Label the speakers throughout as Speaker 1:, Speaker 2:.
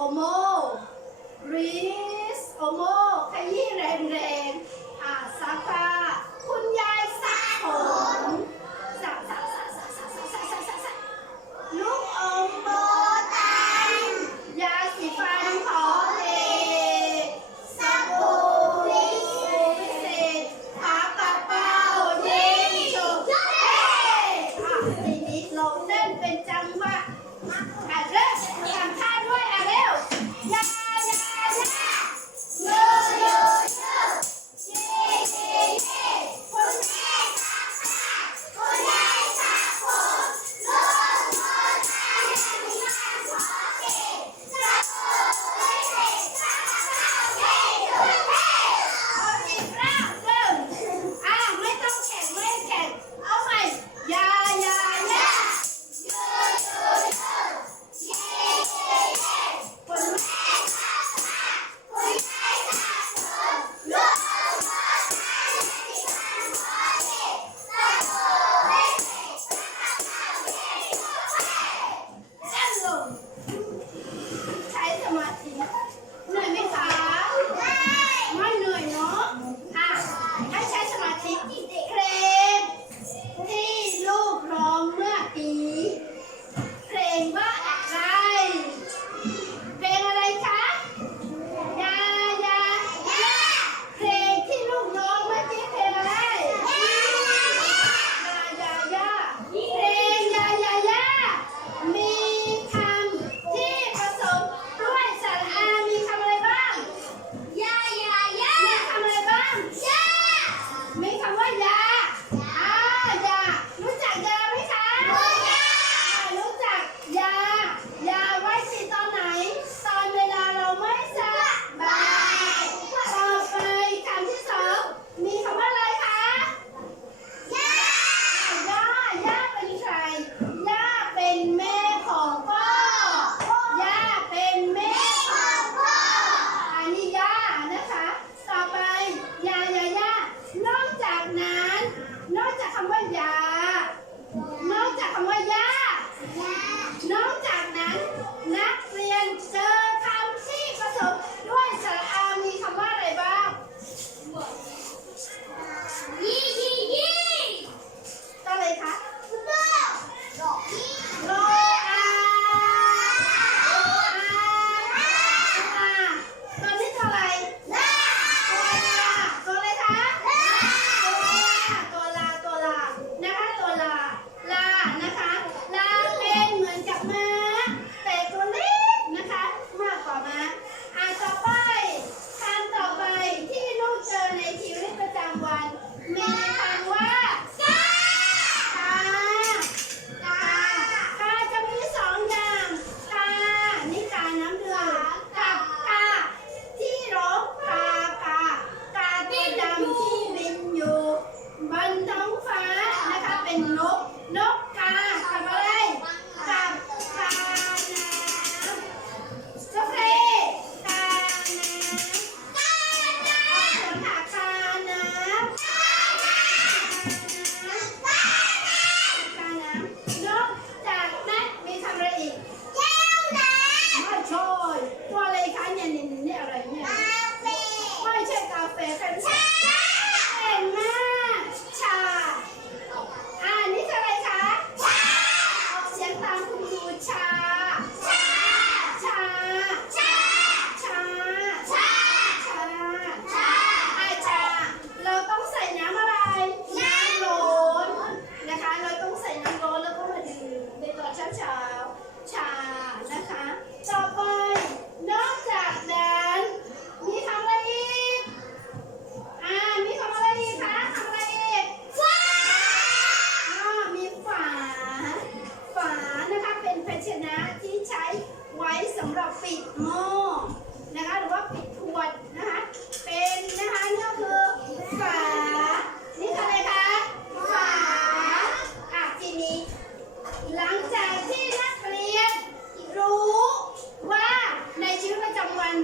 Speaker 1: โอโมรีสโอโมขยี้แรงๆอ่าซากา No,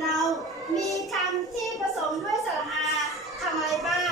Speaker 1: เรามีคำที่ผสมด้วยสระอาคำอะไรบ้าง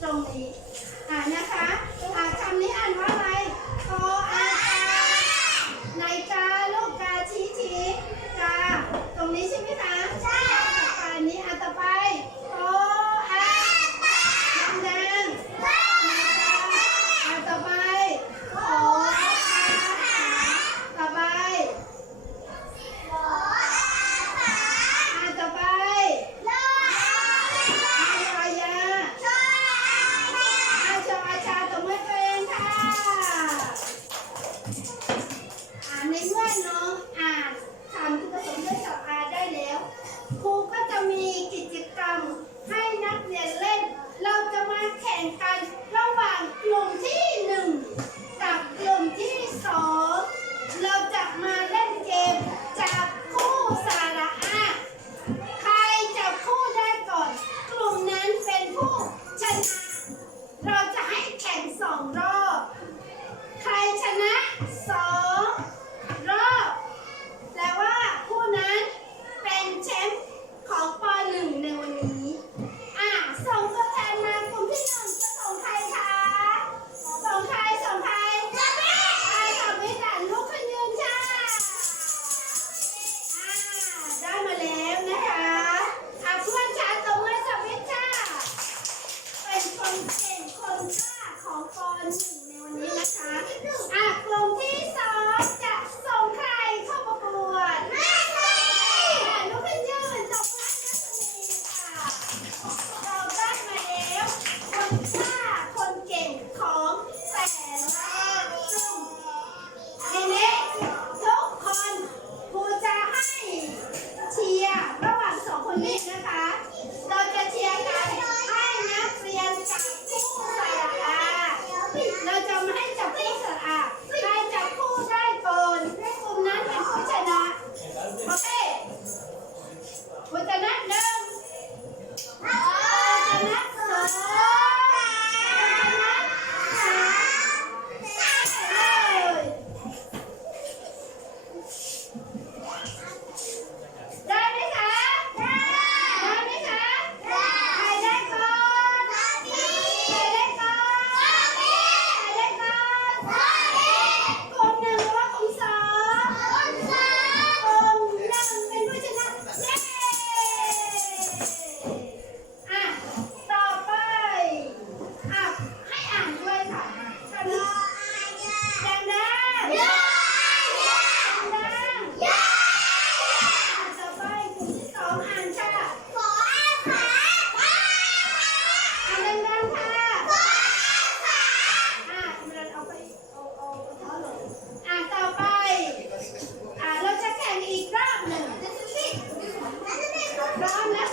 Speaker 1: 中立 Promise.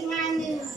Speaker 1: thing I.